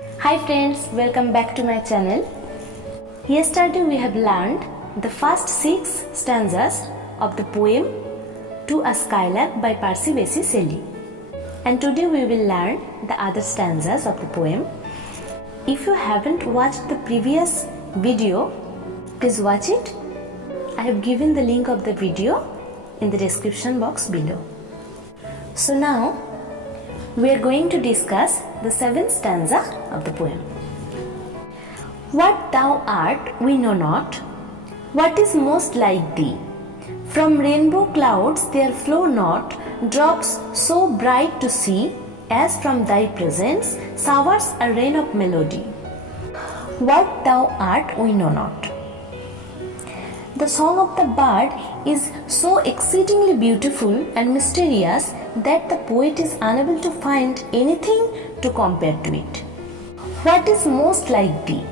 Hi friends, welcome back to my channel. Yesterday we have learned the first 6 stanzas of the poem To a Skylark by P.B.Shelley. And today we will learn the other stanzas of the poem. If you haven't watched the previous video, please watch it. I have given the link of the video in the description box below. So now we are going to discuss the 7th stanza of the poem. What thou art we know not, what is most like thee? From rainbow clouds there flow not drops so bright to see, as from thy presence showers a rain of melody. What thou art we know not. The song of the bird is so exceedingly beautiful and mysterious that the poet is unable to find anything to compare to it. What is most like thee?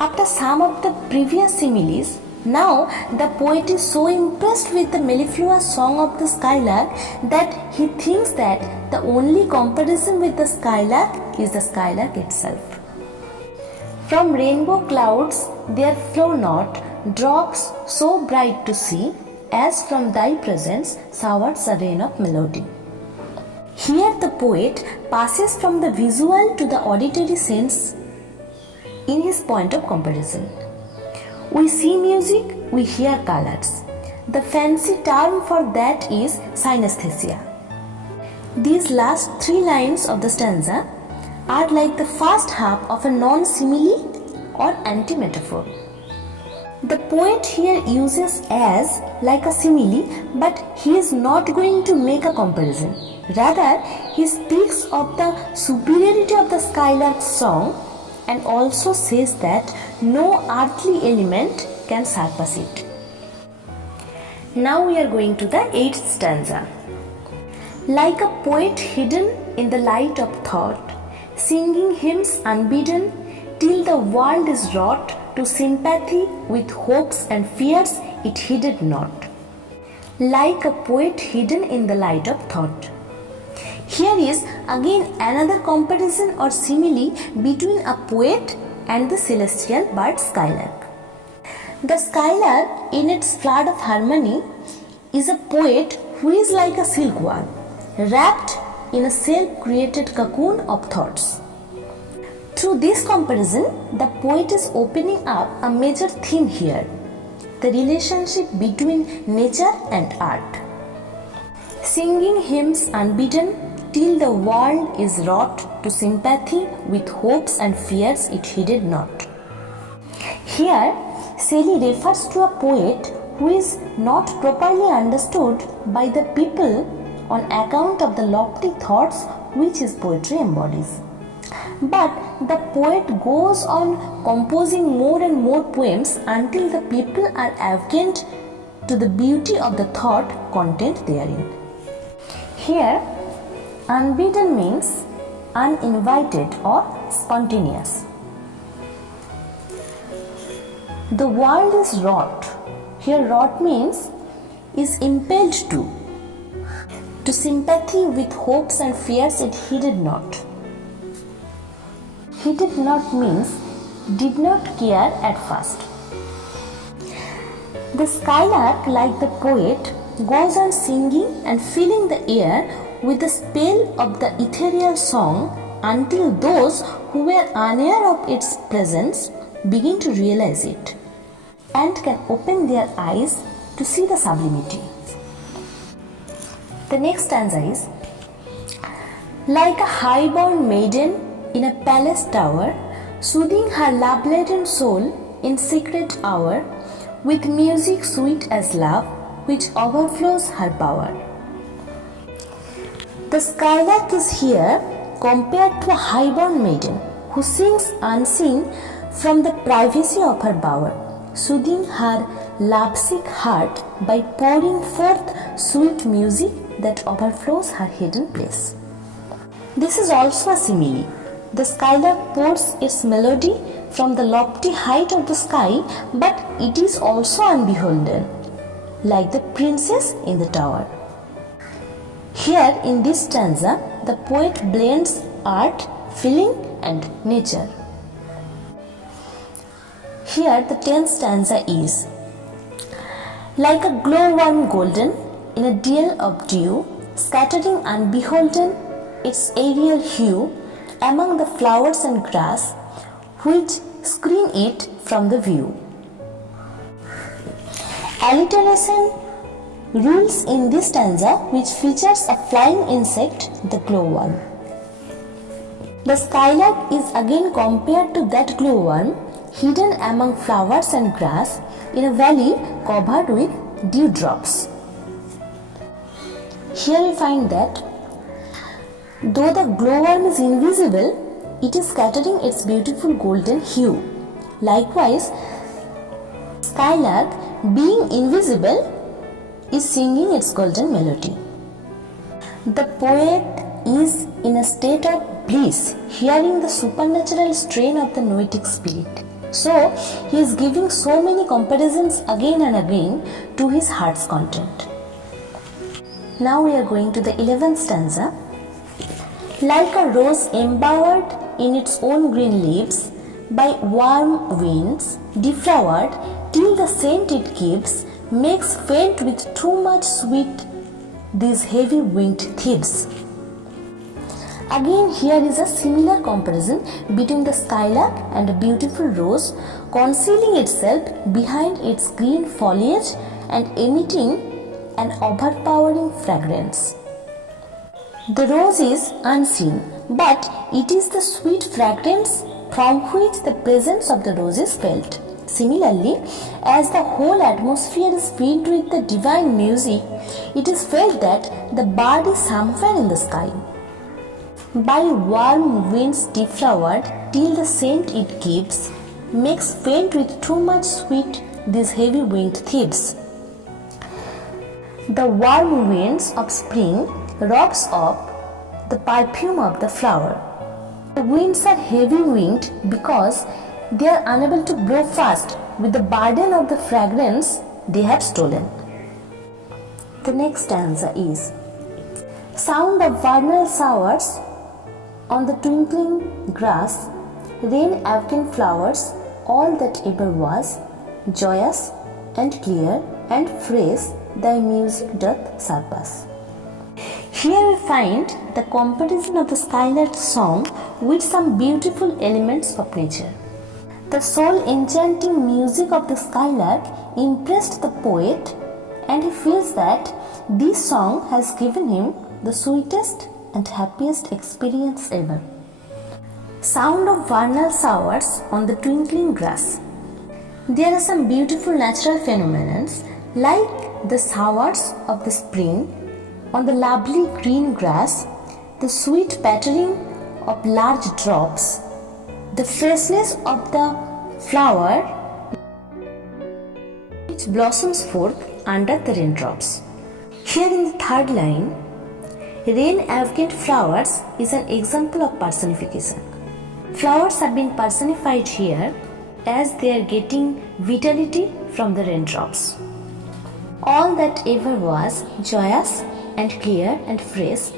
After some of the previous similes, now the poet is so impressed with the mellifluous song of the skylark that he thinks that the only comparison with the skylark is the skylark itself. From rainbow clouds there flow not drops so bright to see, as from thy presence showers a rain of melody. Here the poet passes from the visual to the auditory sense in his point of comparison. We see music, we hear colors. The fancy term for that is synesthesia. These last 3 lines of the stanza are like the first half of a non-simile or anti-metaphor. The poet here uses as like a simile, but he is not going to make a comparison. Rather, he speaks of the superiority of the skylark's song and also says that no earthly element can surpass it. Now we are going to the 8th stanza. Like a poet hidden in the light of thought, singing hymns unbidden till the world is wrought to sympathy with hopes and fears it heeded not. Like a poet hidden in the light of thought. Here is again another comparison or simile between a poet and the celestial bird skylark. The skylark, in its flood of harmony, is a poet who is like a silkworm, wrapped in a self-created cocoon of thoughts. Through this comparison, the poet is opening up a major theme here, the relationship between nature and art. Singing hymns unbidden till the world is wrought to sympathy with hopes and fears it heeded not. Here, Shelley refers to a poet who is not properly understood by the people on account of the lofty thoughts which his poetry embodies. But the poet goes on composing more and more poems until the people are awakened to the beauty of the thought contained therein. Here, unbidden means uninvited or spontaneous. The world is wrought. Here wrought means is impelled to sympathy with hopes and fears it heeded not. Heeded not means did not care at first. The skylark, like the poet, goes on singing and filling the air with the spell of the ethereal song until those who were unaware of its presence begin to realize it and can open their eyes to see the sublimity. The next stanza is, like a high-born maiden in a palace tower, soothing her love-laden soul in secret hour, with music sweet as love, which overflows her power. The skylark is here compared to a high-born maiden who sings unseen from the privacy of her bower, soothing her lovesick heart by pouring forth sweet music that overflows her hidden place. This is also a simile. The skylark pours its melody from the lofty height of the sky, but it is also unbeholden, like the princess in the tower. Here in this stanza, the poet blends art, feeling and nature. Here the 10th stanza is: like a glowworm golden in a deal of dew, scattering unbeholden its aerial hue among the flowers and grass which screen it from the view. Alliteration rules in this stanza, which features a flying insect, the glowworm. The skylark is again compared to that glowworm hidden among flowers and grass in a valley covered with dewdrops. Here we find that though the glowworm is invisible, it is scattering its beautiful golden hue. Likewise, skylark, being invisible, is singing its golden melody. The poet is in a state of bliss, hearing the supernatural strain of the noetic spirit. So, he is giving so many comparisons again and again to his heart's content. Now we are going to the 11th stanza. Like a rose embowered in its own green leaves, by warm winds, deflowered till the scent it gives makes faint with too much sweet these heavy winged thieves. Again, here is a similar comparison between the skylark and a beautiful rose concealing itself behind its green foliage and emitting an overpowering fragrance. The rose is unseen, but it is the sweet fragrance from which the presence of the rose is felt. Similarly, as the whole atmosphere is filled with the divine music, it is felt that the bird is somewhere in the sky. By warm winds deflowered till the scent it gives makes faint with too much sweet these heavy winged thieves. The warm winds of spring robs up the perfume of the flower. The winds are heavy winged because they are unable to blow fast with the burden of the fragrance they have stolen. The next stanza is: sound of vernal showers on the twinkling grass, rain-awakened flowers, all that ever was, joyous and clear and fresh, thy music doth surpass. Here we find the comparison of the skylark song with some beautiful elements of nature. The soul-enchanting music of the skylark impressed the poet, and he feels that this song has given him the sweetest and happiest experience ever. Sound of vernal showers on the twinkling grass. There are some beautiful natural phenomena like the showers of the spring on the lovely green grass, the sweet pattering of large drops, the freshness of the flower which blossoms forth under the raindrops. Here in the third line, rain-awakened flowers is an example of personification. Flowers have been personified here as they are getting vitality from the raindrops. All that ever was, joyous and clear and fresh,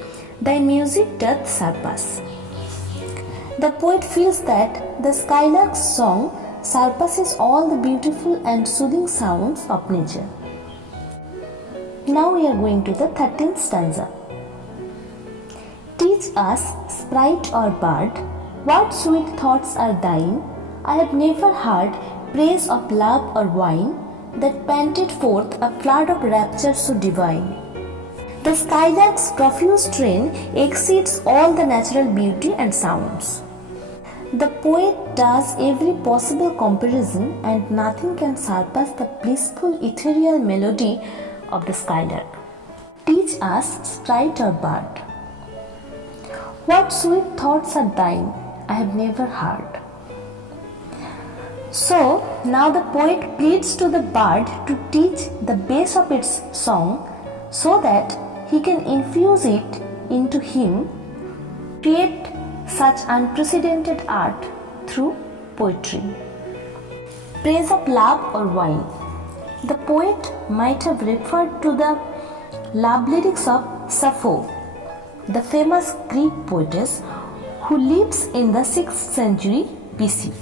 thy music doth surpass. The poet feels that the skylark's song surpasses all the beautiful and soothing sounds of nature. Now we are going to the 13th stanza. Teach us, sprite or bird, what sweet thoughts are thine. I have never heard praise of love or wine that panted forth a flood of rapture so divine. The skylark's profuse strain exceeds all the natural beauty and sounds. The poet does every possible comparison, and nothing can surpass the blissful ethereal melody of the skylark. Teach us, sprite or bird, what sweet thoughts are thine, I have never heard. So, now the poet pleads to the bird to teach the bass of its song so that he can infuse it into him, create such unprecedented art through poetry. Praise of love or wine. The poet might have referred to the love lyrics of Sappho, the famous Greek poetess, who lives in the 6th century BC,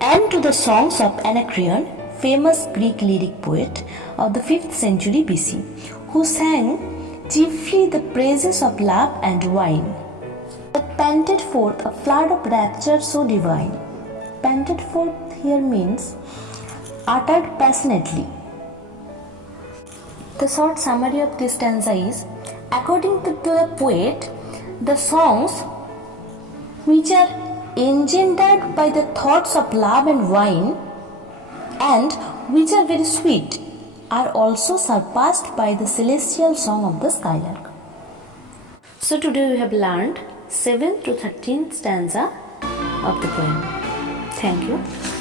and to the songs of Anacreon, famous Greek lyric poet of the 5th century BC, who sang chiefly the praises of love and wine, that panted forth a flood of rapture so divine. Panted forth here means uttered passionately. The short summary of this stanza is, according to the poet, the songs which are engendered by the thoughts of love and wine and which are very sweet are also surpassed by the celestial song of the skylark. So today we have learned 7th to 13th stanza of the poem. Thank you.